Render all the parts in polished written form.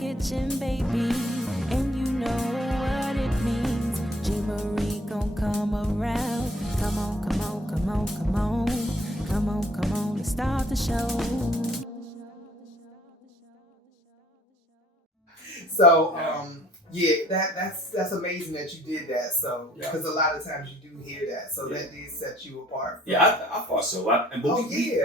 Kytchen, baby, and you know what it means. GMarie gon' come around. Come on, come on, come on, come on. Come on, come on, let's start the show. So, that's amazing that you did that. So, because a lot of times you do hear that. So that did set you apart. I thought so.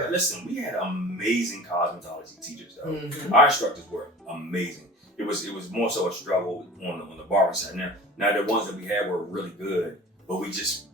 Listen, we had amazing cosmetology teachers though. Mm-hmm. Our instructors were amazing. It was more so a struggle on the barbering side. Now the ones that we had were really good, but we just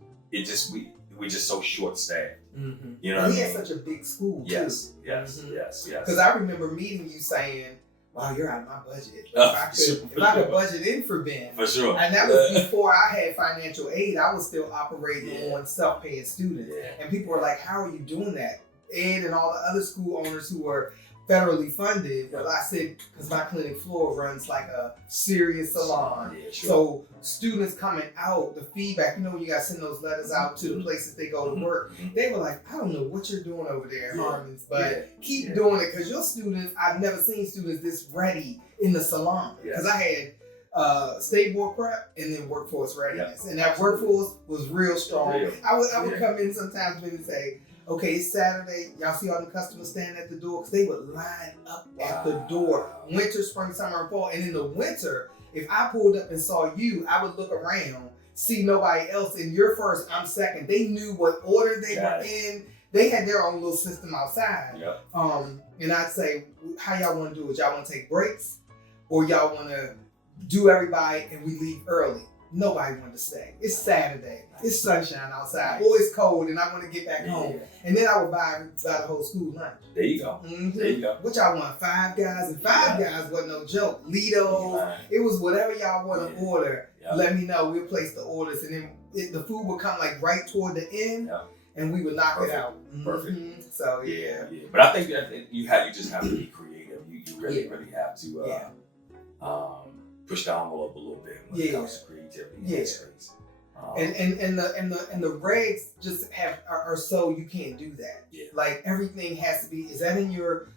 so short staffed. Mm-hmm. You know what I mean? He had such a big school too. Yes. Because I remember meeting you saying, "Wow, you're out of my budget. If I could budget in for Ben." For sure. And that was before I had financial aid. I was still operating on self-paying students. Yeah. And people were like, "How are you doing that?" Ed and all the other school owners who were federally funded. But I said, because my clinic floor runs like a serious salon. Yeah, sure. So students coming out, the feedback, when you guys send those letters out to the places they go to work, they were like, "I don't know what you're doing over there at Harmon's, but keep doing it, because your students, I've never seen students this ready in the salon." Because I had state board prep and then workforce readiness. And that workforce was real strong. I would come in sometimes and say, "Okay, it's Saturday. Y'all see all the customers standing at the door?" Because they would line up at the door. Winter, spring, summer, and fall. And in the winter, if I pulled up and saw you, I would look around, see nobody else, and you're first, I'm second. They knew what order they were in. They had their own little system outside. Yep. And I'd say, "How y'all want to do it? Y'all want to take breaks? Or y'all want to do everybody and we leave early?" Nobody wanted to stay. It's Saturday. It's sunshine outside. Or it's cold and I want to get back home. And then I would buy the whole school lunch. There you go. Mm-hmm. There you go. What y'all want? Five Guys? And Five Guys wasn't no joke. Litos. It was whatever y'all want to order. Let me know. We'll place the orders. And then the food would come like right toward the end. And we would knock it out. Perfect. So, But I think you just have to be creative. You really have to push the envelope a little bit when it comes to creativity in this space. And the regs just are so you can't do that. Like everything has to be. Is that in your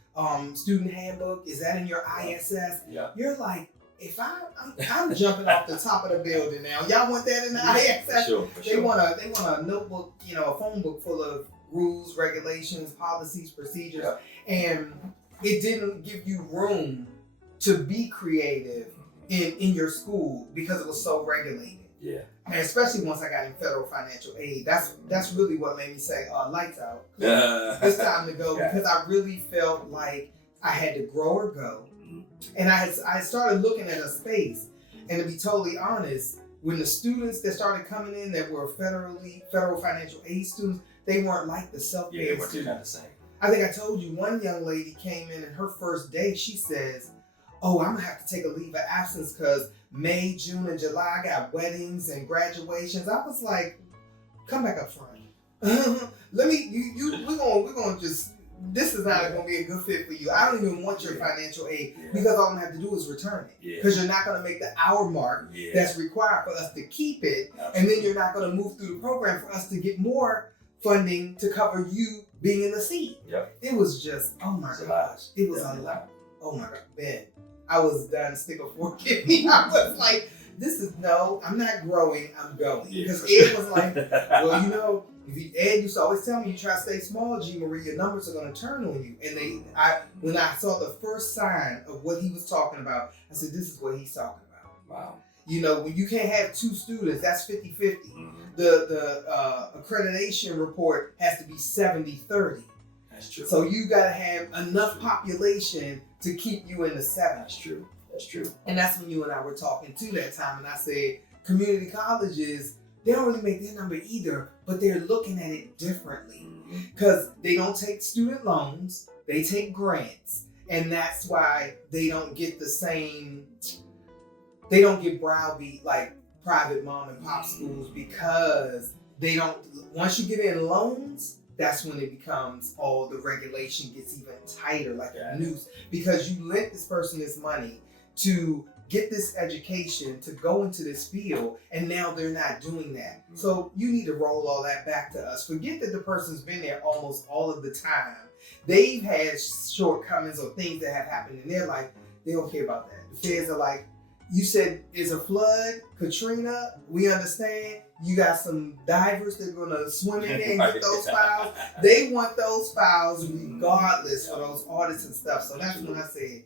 student handbook? Is that in your ISS? You're like, if I'm jumping off the top of the building now. Y'all want that in the ISS? For They sure. want a notebook, a phone book full of rules, regulations, policies, procedures, and it didn't give you room to be creative in your school because it was so regulated. And especially once I got in federal financial aid, that's really what made me say, "Lights out. It's time to go," because I really felt like I had to grow or go. And I started looking at a space, and to be totally honest, when the students that started coming in that were federal financial aid students, they weren't like the self-pay students. They're not the same. I think I told you one young lady came in and her first day, she says, "Oh, I'm gonna have to take a leave of absence because May, June, and July I got weddings and graduations." I was like, "Come back up front. We're gonna just. This is not gonna be a good fit for you. I don't even want your financial aid because all I'm gonna have to do is return it because you're not gonna make the hour mark that's required for us to keep it, and then you're not gonna move through the program for us to get more funding to cover you being in the seat." It was just, oh my gosh, it was a lot. Oh my God, Ben. I was done. Stick a fork in me. I was like, I'm not growing, I'm going. Because Ed was like, "Well, Ed used to always tell me, you try to stay small, GMarie, your numbers are going to turn on you." And when I saw the first sign of what he was talking about, I said, this is what he's talking about. Wow. When you can't have two students, that's 50-50. The accreditation report has to be 70-30. That's true. So you got to have enough population to keep you in the 70s. That's true. And that's when you and I were talking to that time, and I said, community colleges, they don't really make their number either, but they're looking at it differently because they don't take student loans, they take grants, and that's why they don't get the same. They don't get browbeat like private mom and pop schools because they don't. Once you get in loans, that's when it becomes all the regulation gets even tighter, like a noose, because you lent this person this money to get this education to go into this field, and now they're not doing that. So you need to roll all that back to us. Forget that the person's been there almost all of the time. They've had shortcomings or things that have happened in their life. they don't care about that. The feds are like, you said it's a flood, Katrina, we understand. You got some divers that are gonna swim in there and get those files. They want those files regardless for those audits and stuff. So that's when I said,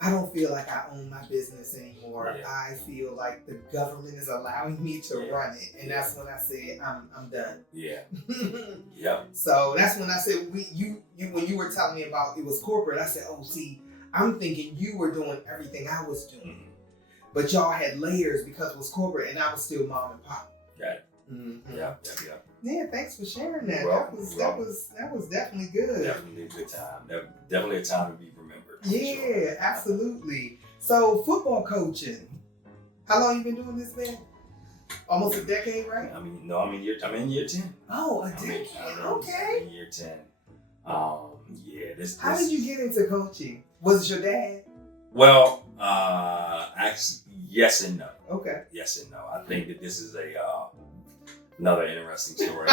I don't feel like I own my business anymore. Yeah. I feel like the government is allowing me to run it. And that's when I said, I'm done. Yeah. Yep. So that's when I said, when you were telling me about it was corporate, I said, oh, see, I'm thinking you were doing everything I was doing. Mm-hmm. But y'all had layers because it was corporate and I was still mom and pop. Got it. Mm-hmm. Yeah. Yeah, thanks for sharing that. Welcome. That was definitely good. Definitely a good time. Definitely a time to be remembered. Yeah, sure. Absolutely. So football coaching. How long you been doing this, man? Almost a decade, right? I'm in year 10. Oh, a decade. Okay. I'm in year 10. Yeah. How did you get into coaching? Was it your dad? Well, actually, yes and no. Okay. Yes and no. I think that this is another interesting story.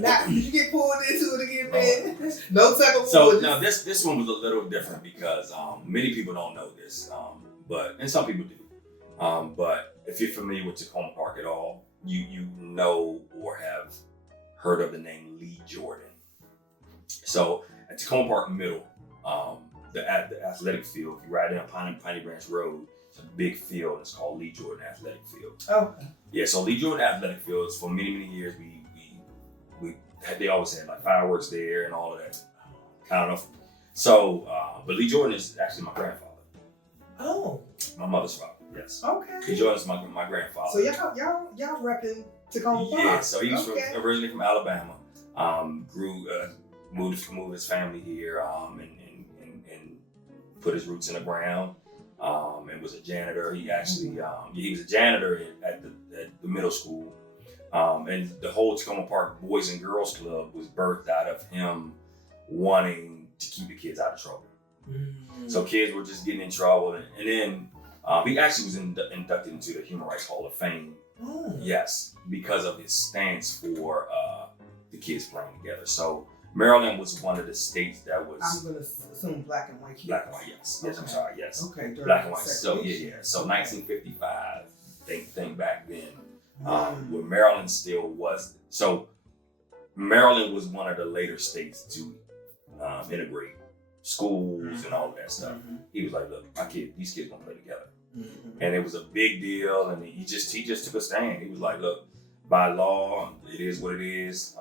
Now, did you get pulled into it again, man? No tug of war. So now this one was a little different because many people don't know this, and some people do. But if you're familiar with Tacoma Park at all, you know or have heard of the name Lee Jordan. So at Tacoma Park Middle, the athletic field, if you ride down Piney Branch Road, it's a big field. It's called Lee Jordan Athletic Field. Oh. Yeah, so Lee Jordan Athletic Fields for many years they always had like fireworks there and all of that. I don't know. So, but Lee Jordan is actually my grandfather. Oh. My mother's father. Yes. Okay. Lee Jordan is my grandfather. So y'all repping Tacoma Park. Yeah. So he was originally from Alabama. Moved his family here and put his roots in the ground. And was a janitor. He actually he was a janitor at the middle school. And the whole Tacoma Park Boys and Girls Club was birthed out of him wanting to keep the kids out of trouble. Mm-hmm. So kids were just getting in trouble. And then he actually was inducted into the Human Rights Hall of Fame. Oh. Yes, because of his stance for the kids playing together. So Maryland was one of the states that was... I'm going to assume black and white kids. Black and white, yes. Yes, okay. I'm sorry, yes. Okay. Black and white. So, yeah. So 1955, think back then. Where Maryland still was. So Maryland was one of the later states to integrate schools and all of that stuff. Mm-hmm. He was like, look, these kids gonna play together. Mm-hmm. And it was a big deal. And he just took a stand. He was like, look, by law, it is what it is.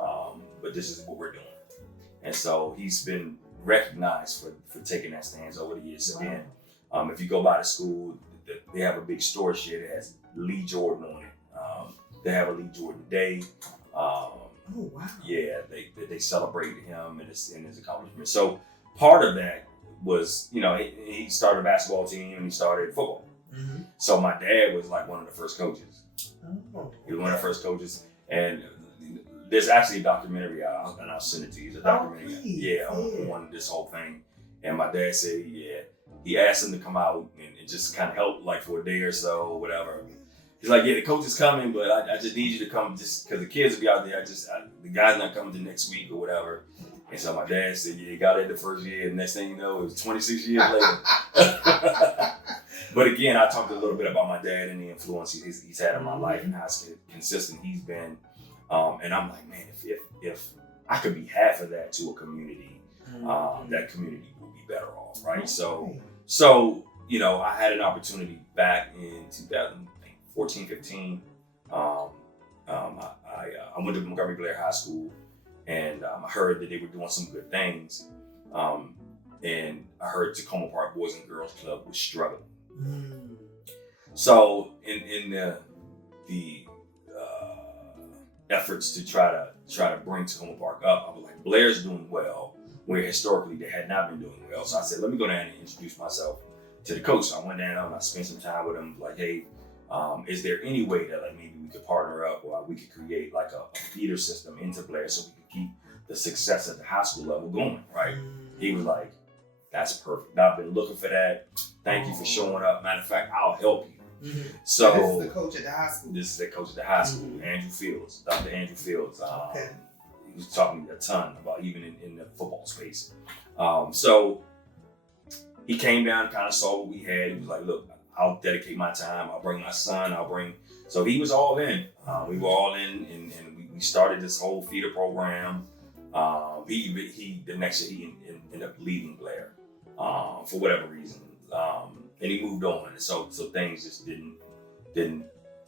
But this is what we're doing. And so he's been recognized for taking that stance over the years. Wow. Again, if you go by the school, they have a big store shed that has Lee Jordan on it. They have a Lee Jordan Day. Oh wow! Yeah, they celebrated him and his accomplishments. So part of that was, he started a basketball team and he started football. Mm-hmm. So my dad was like one of the first coaches. Oh, he was one of the first coaches, and there's actually a documentary out, and I'll send it to you. It's a documentary, on this whole thing. And my dad said, he asked him to come out and just kind of help, like for a day or so, or whatever. He's like, the coach is coming, but I just need you to come just because the kids will be out there. The guy's not coming to next week or whatever. And so my dad said, he got it the first year. And next thing you know, it was 26 years later. But again, I talked a little bit about my dad and the influence he's had in my life and how consistent he's been. And I'm like, man, if I could be half of that to a community, that community will be better off, right? So I had an opportunity back in 2014, 15. I went to Montgomery Blair High School, and I heard that they were doing some good things. And I heard Tacoma Park Boys and Girls Club was struggling. So in the efforts to try to bring Tacoma Park up, I was like, Blair's doing well, where historically they had not been doing well. So I said, let me go down and introduce myself to the coach. So I went down and I spent some time with him, like, hey, is there any way that maybe we could partner up, or we could create like a feeder system into Blair so we could keep the success at the high school level going, right? He was like, that's perfect. I've been looking for that. Thank you for showing up. Matter of fact, I'll help you. Mm-hmm. So this is the coach at the high school. This is the coach at the high school, Andrew Fields, Dr. Andrew Fields. He was talking a ton about even in the football space. So he came down, kind of saw what we had. He was like, look, I'll dedicate my time. I'll bring my son. So he was all in. We were all in, and we started this whole feeder program. He the next year he ended up leaving Blair for whatever reason, and he moved on. And so things just didn't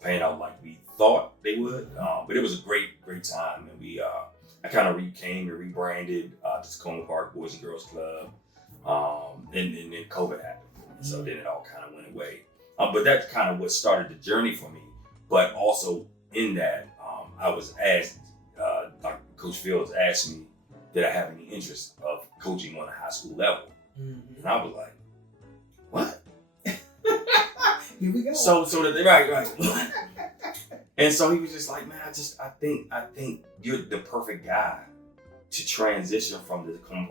pan out like we thought they would. But it was a great time, and I kind of rebranded to Tacoma Park Boys and Girls Club, and then COVID happened, so then it all kind of went away. But that's kind of what started the journey for me. But also in that, I was asked, Dr. Coach Fields asked me, did I have any interest of coaching on a high school level? And I was like, what? Here we go. So right. And so he was just like, man, I think you're the perfect guy to transition from the Tacoma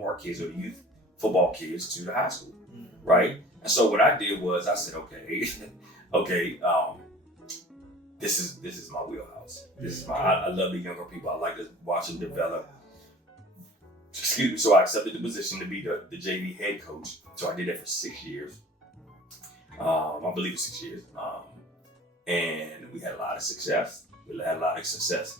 Park kids or the youth football kids to the high school, right? And so what I did was I said, okay, this is my wheelhouse. I love the younger people. I like to watch them develop. Excuse me. So I accepted the position to be the JV head coach. So I did that for 6 years. I believe it was 6 years. And we had a lot of success. We had a lot of success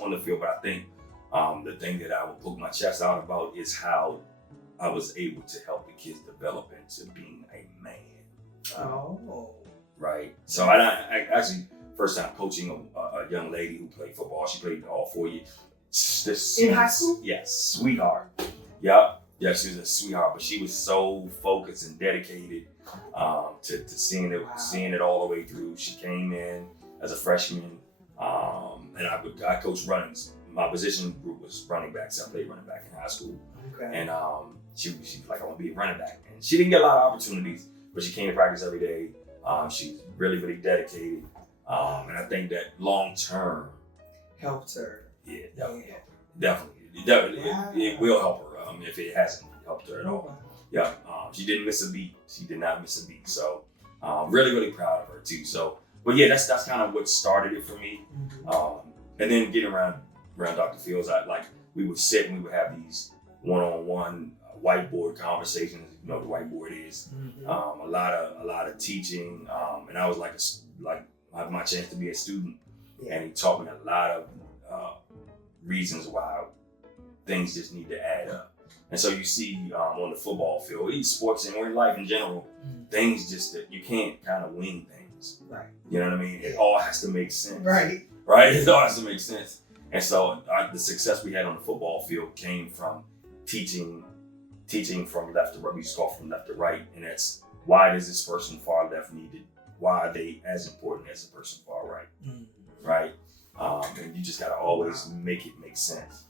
on the field, but I think the thing that I would poke my chest out about is how I was able to help the kids develop into being a man. Oh. Right. So I actually, first time coaching a young lady who played football. She played all 4 years. In high school? Yes, sweetheart. Yeah, she was a sweetheart, but she was so focused and dedicated to seeing it all the way through. She came in as a freshman, and I coached runnings. My position group was running back, so I played running back in high school. Okay. And she was like, I want to be a running back. And she didn't get a lot of opportunities, but she came to practice every day. She was really, really dedicated. And I think that long term helped her. Yeah, definitely. Wow. It will help her if it hasn't helped her at all. Wow. Yeah, she didn't miss a beat. She did not miss a beat. So really, really proud of her too. So, but yeah, that's kind of what started it for me. And then getting around Dr. Fields, we would sit and we would have these one-on-one whiteboard conversations. You know what the whiteboard is. A lot of teaching, and I was like I had my chance to be a student, and he taught me a lot of reasons why things just need to add up. And so you see on the football field, in sports and in life in general, things just that you can't kind of wing things. Right. You know what I mean? It all has to make sense. Right. It all has to make sense. And so the success we had on the football field came from teaching from left to right. We just call from left to right. And that's, why does this person far left needed? Why are they as important as the person far right? Right? And you just got to always make it make sense.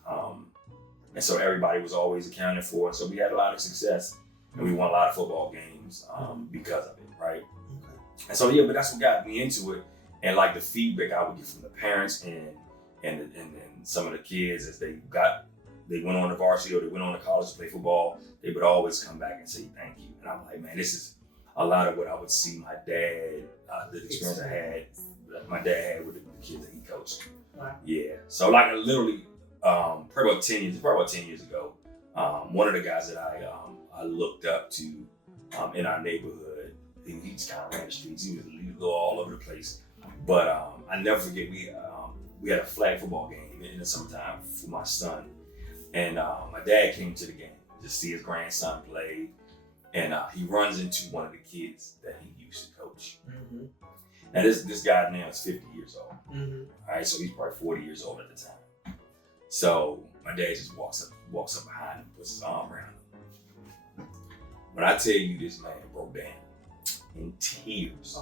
And so everybody was always accounted for. And so we had a lot of success, and we won a lot of football games because of it, right? Okay. And so, but that's what got me into it. And like the feedback I would get from the parents and some of the kids as they went on to varsity or they went on to college to play football, they would always come back and say thank you. And I'm like, man, this is a lot of what I would see my dad, the experience my dad had with the kids that he coached. Wow. Yeah. So like literally, probably about 10 years ago, one of the guys that I looked up to in our neighborhood, he just kind of ran the streets. He was all over the place. But I never forget, we had a flag football game in the summertime for my son. And my dad came to the game to see his grandson play. And he runs into one of the kids that he used to coach. Now this guy now is 50 years old. All right, so he's probably 40 years old at the time. So my dad just walks up behind him, puts his arm around him. When I tell you, this man broke down in tears.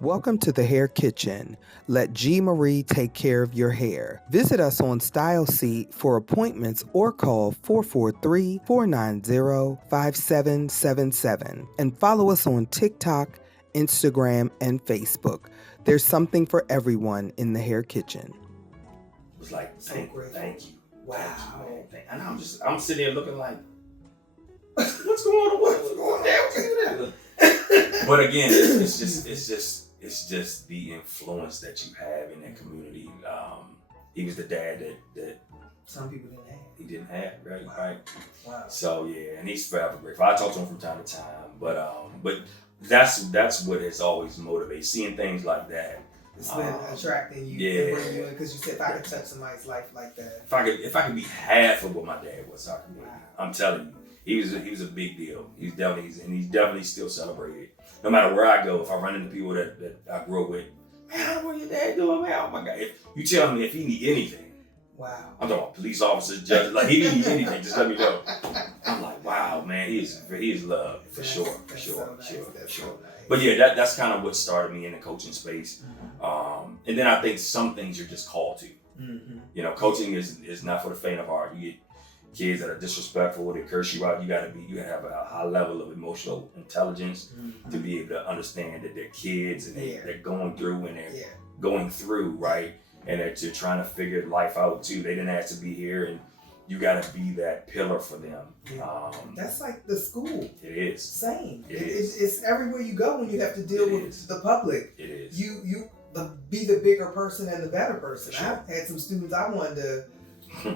Welcome to the Hair Kitchen. Let GMarie take care of your hair. Visit us on Style Seat for appointments or call 443-490-5777 and follow us on TikTok, Instagram, and Facebook. There's something for everyone in the Hair Kitchen. It was like, thank you. Wow. Thank you, man. And I'm sitting there looking like, what's going on? What's going down? But again, it's just the influence that you have in that community. He was the dad that some people didn't have. He didn't have, right? Wow. Right. Wow. So yeah, and he's forever grateful. I talk to him from time to time, but that's what has always motivated, seeing things like that. It's been attracting you, and bringing you in, because you said, if I could touch somebody's life like that. If I could be half of what my dad was, I could be. Wow. I'm telling you, he was a big deal. He's definitely still celebrated. No matter where I go, if I run into people that I grew up with, man, what your dad doing, man? Oh my God! If you tell me if he need anything. Wow. I'm talking about police officers, judges, like he didn't need anything, just let me know. I'm like, wow, man, he is loved for sure. So nice. But yeah, that's kind of what started me in the coaching space. And then I think some things you're just called to. Mm-hmm. You know, coaching is not for the faint of heart. You get kids that are disrespectful, they curse you out. You gotta have a high level of emotional intelligence to be able to understand that they're kids and they're going through and they're going through, right? And that you're trying to figure life out too. They didn't ask to be here, and you got to be that pillar for them. Yeah. That's like the school. It is. Same. It is. It's everywhere you go when you have to deal with the public. It is. You be the bigger person and the better person. Sure. I've had some students I wanted to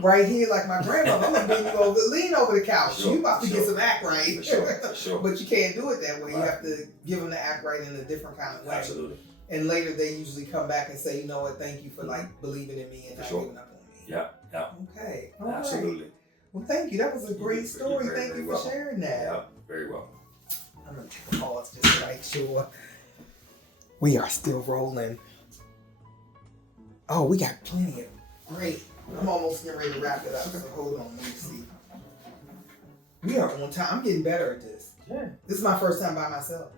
right here, like my grandmother. I'm gonna bring you over, lean over the couch. Sure. You about to get some act right. For sure. But you can't do it that way. Right. You have to give them the act right in a different kind of way. Absolutely. And later they usually come back and say, you know what, thank you for like believing in me and not giving up on me. Yeah. Okay. All Absolutely. right. Well, thank you. That was a great story. Thank you for sharing that. Yeah, very well. I'm going to take a pause just to make sure we are still rolling. Oh, we got plenty of great. I'm almost getting ready to wrap it up, so hold on. Let me see. We are on time. I'm getting better at this. Yeah. This is my first time by myself.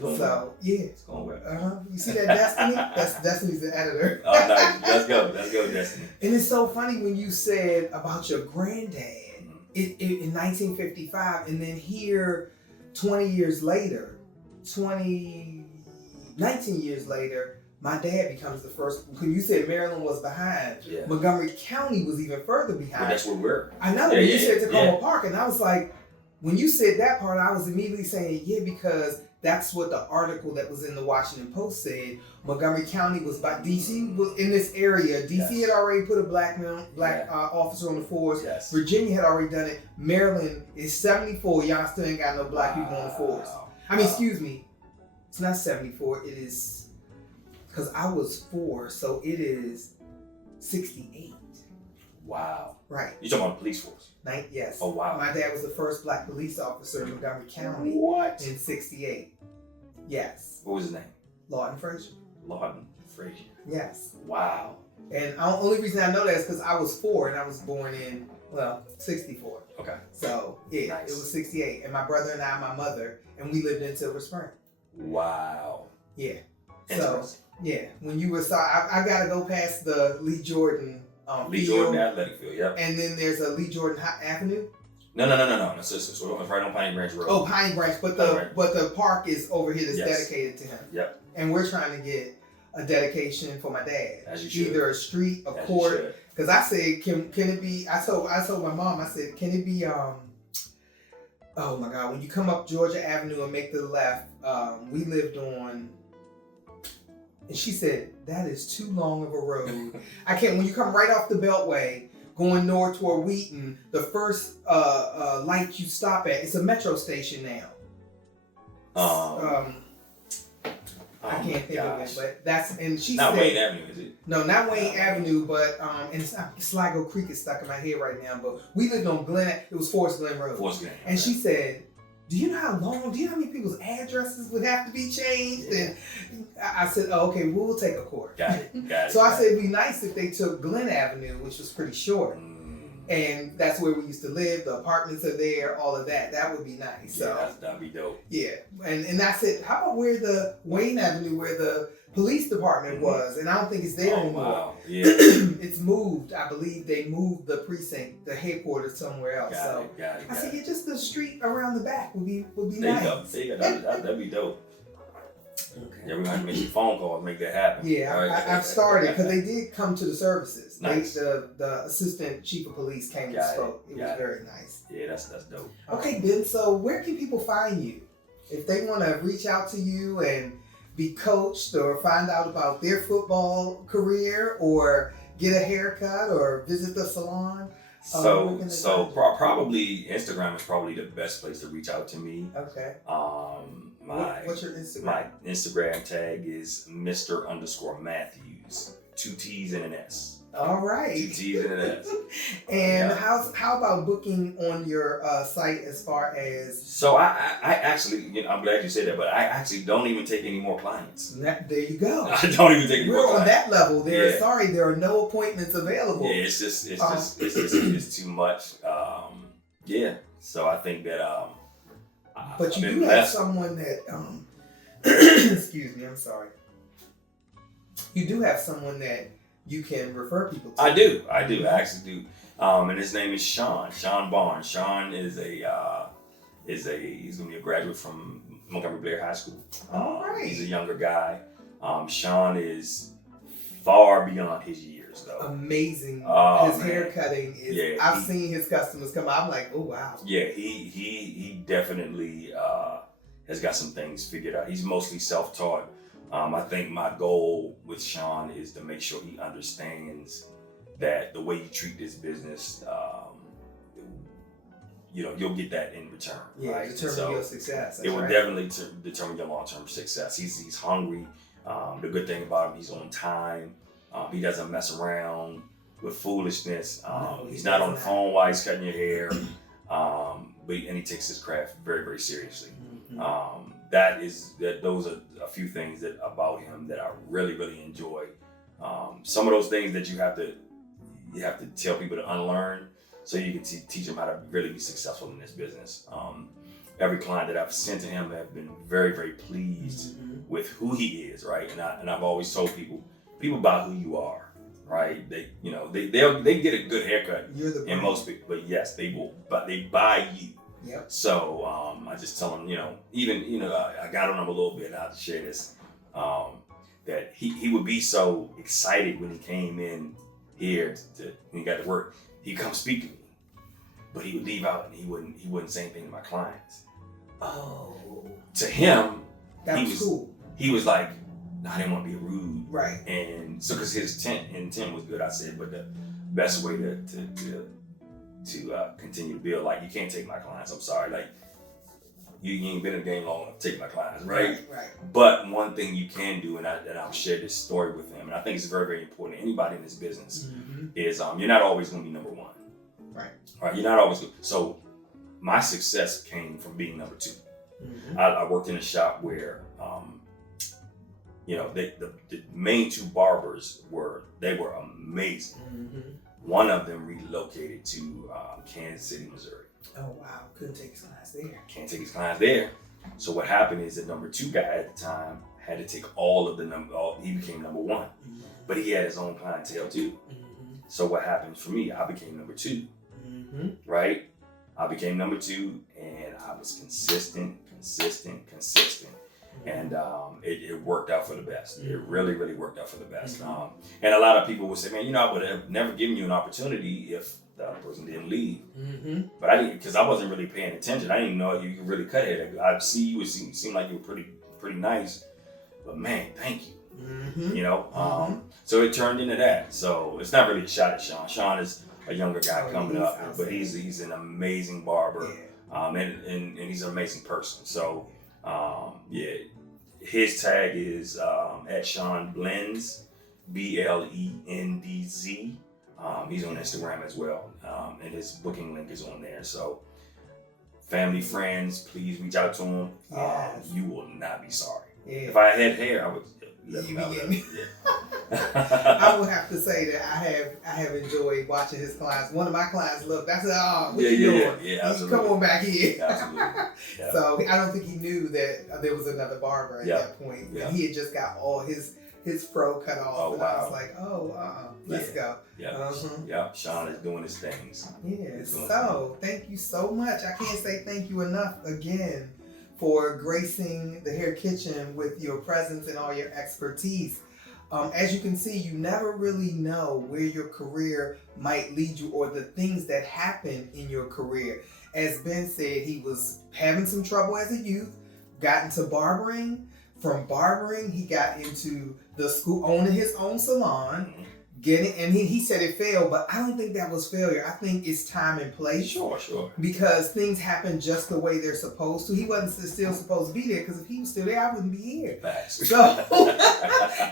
So, yeah. It's going well. You see that Destiny? Destiny's the editor. Oh, nice. Let's go, Destiny. And it's so funny when you said about your granddad in 1955, and then here 19 years later, my dad becomes the first. When you said Maryland was behind, Montgomery County was even further behind. Well, that's where we're. I know. You said Tacoma Park, and I was like, when you said that part, I was immediately saying, because that's what the article that was in the Washington Post said. Montgomery County was by DC was in this area. DC had already put a black officer on the force. Yes. Virginia had already done it. Maryland is 74. Y'all still ain't got no black people on the force. I mean, excuse me. It's not 74. It is, because I was 4, so it is 68. Wow. Right. You're talking about the police force? Yes. Oh, wow. My dad was the first black police officer in Montgomery County. What? In 68. Yes. What was his name? Lawton Frazier. Lawton Frazier. Yes. Wow. And the only reason I know that is because I was 4 and I was born in, 64. Okay. So, yeah, nice. It was 68. And my brother and I, my mother, and we lived in Silver Spring. Wow. Yeah. So, yeah, when you were, I got to go past the Lee Jordan Lee field, Jordan Athletic Field, yep. And then there's a Lee Jordan Avenue. No. It's right on Piney Branch Road. Oh, Piney Branch, but the park is over here that's dedicated to him. Yep. And we're trying to get a dedication for my dad. As you should. Either a street, a court. Because I said, can it be? I told my mom. I said, can it be? Oh my God! When you come up Georgia Avenue and make the left, we lived on. And she said, that is too long of a road. I can't. When you come right off the Beltway, going north toward Wheaton, the first light you stop at, it's a metro station now. I can't think of it, but that's, and she not said, Wayne Avenue, is it? No, not Wayne Avenue, but and it's not, Sligo Creek is stuck in my head right now. But we lived on it was Forest Glen Road. And she said, do you know how many people's addresses would have to be changed? Yeah. And I said, oh, okay, we'll take a court. Got it. So I said it'd be nice if they took Glen Avenue, which was pretty short. And that's where we used to live. The apartments are there, all of that. That would be nice. Yeah, that'd be dope. Yeah. And I said, how about where the Wayne Avenue, where the police department was? And I don't think it's there anymore. Wow. Yeah. It's moved. I believe they moved the precinct, the headquarters somewhere else. Got it. I said, yeah, just the street around the back would be there nice. There you go. That'd be dope. Okay. Yeah, we're gonna have to make some phone calls to make that happen. Yeah, right. I've started because they did come to the services. Nice. The assistant chief of police came and spoke. It was very nice. Yeah, that's dope. Okay, Ben. So where can people find you if they want to reach out to you and be coached or find out about their football career or get a haircut or visit the salon? Probably Instagram is probably the best place to reach out to me. Okay. What's your Instagram? My Instagram tag is Mr_Matthews. 2 T's and an S. All right. 2 T's and an S. And how about booking on your site as far as? So I actually, I'm glad you said that, but I actually don't even take any more clients. There you go. I don't even take any more clients. We're on that level. There are no appointments available. Yeah, it's just too much. So I think that But you do have someone that excuse me, I'm sorry. You do have someone that you can refer people to. I do. I actually do. And his name is Sean Barnes. Sean is he's gonna be a graduate from Montgomery Blair High School. All right. He's a younger guy. Sean is far beyond his years though. Amazing. His hair cutting is. Yeah, I've seen his customers come out. I'm like, oh wow. Yeah, he definitely has got some things figured out. He's mostly self-taught. I think my goal with Sean is to make sure he understands that the way you treat this business, you'll get that in return. Yeah, right? determine your success. It will definitely determine your long-term success. He's hungry. The good thing about him, he's on time. He doesn't mess around with foolishness. He's not on the phone while he's cutting your hair. But he takes his craft very, very seriously. Mm-hmm. Those are a few things about him that I really, really enjoy. Some of those things that you have to tell people to unlearn so you can teach them how to really be successful in this business. Every client that I've sent to him have been very, very pleased with who he is, right? And I've always told people buy who you are, right? They get a good haircut. You're the brand. Most people, but yes, they will. But they buy you. Yep. So I just tell him, I got on him a little bit. And I'll share this. That he would be so excited when he came in here when he got to work. He'd come speak to me, but he would leave out and he wouldn't say anything to my clients. Oh. To him, that was cool. He was like, I didn't want to be rude. Right. And so, because his intent was good, I said, but the best way to continue to build, like, you can't take my clients. I'm sorry, like, you ain't been in the game long enough to take my clients, right? Right. But one thing you can do, and I'll share this story with him, and I think it's very, very important. Anybody in this business is you're not always going to be number one. Right. Right. You're not always good. So my success came from being number two. Mm-hmm. I worked in a shop where, the main two barbers were amazing. Mm-hmm. One of them relocated to Kansas City, Missouri. Oh wow! Couldn't take his clients there. Can't take his clients there. So what happened is the number two guy at the time had to take all of the he became number one, but he had his own clientele too. Mm-hmm. So what happened for me? I became number two. Mm-hmm. Right? I became number two, and I was consistent. And it worked out for the best. It really, really worked out for the best. And a lot of people would say, man, I would have never given you an opportunity if the other person didn't leave. Mm-hmm. But I didn't, because I wasn't really paying attention. I didn't even know you could really cut hair. I'd see you, it seemed like you were pretty nice. But man, thank you. Mm-hmm. So it turned into that. So it's not really a shot at Sean. Sean is a younger guy coming up, but he's an amazing barber. Yeah. And he's an amazing person. So his tag is at Sean Blends, BLENDZ. He's on Instagram as well, and his booking link is on there. So, family, friends, please reach out to him. Yes. You will not be sorry. Yeah. If I had hair, I would let him know. I would have to say that I have enjoyed watching his clients. One of my clients looked. I said, what you doing? Yeah, absolutely. Come on back here. Absolutely. Yeah. So I don't think he knew that there was another barber at that point. Yeah. And he had just got all his fro cut off. Oh, and wow. I was like, let's go. Yeah. Yeah. Sean is doing his things. Yeah. So thank you so much. I can't say thank you enough again for gracing the Hair Kytchen with your presence and all your expertise. As you can see, you never really know where your career might lead you or the things that happen in your career. As Ben said, he was having some trouble as a youth, got into barbering. From barbering, he got into the school, owning his own salon, getting, and he said it failed, but I don't think that was failure. I think it's time and place. Sure. Because things happen just the way they're supposed to. He wasn't still supposed to be there, because if he was still there, I wouldn't be here. Facts. So,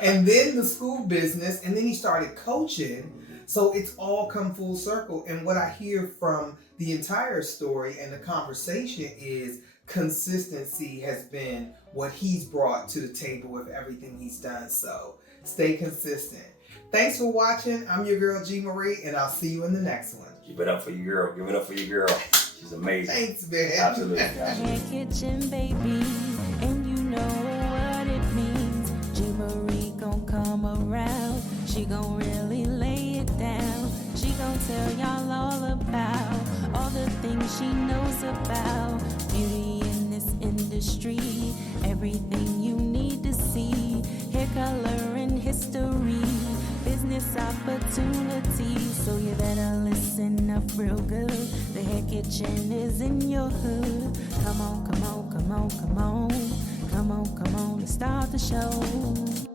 and then the school business, and then he started coaching. So it's all come full circle. And what I hear from the entire story and the conversation is consistency has been what he's brought to the table with everything he's done. So stay consistent. Thanks for watching. I'm your girl, GMarie, and I'll see you in the next one. Give it up for your girl. Give it up for your girl. She's amazing. Thanks, man. Absolutely. Hair Kytchen, baby, and you know what it means. GMarie gon' come around. She gon' really lay it down. She gon' tell y'all all about all the things she knows about beauty in this industry. Everything you need to see. Hair color and history. Business opportunities, so you better listen up real good. The Hair Kytchen is in your hood. Come on, let's start the show.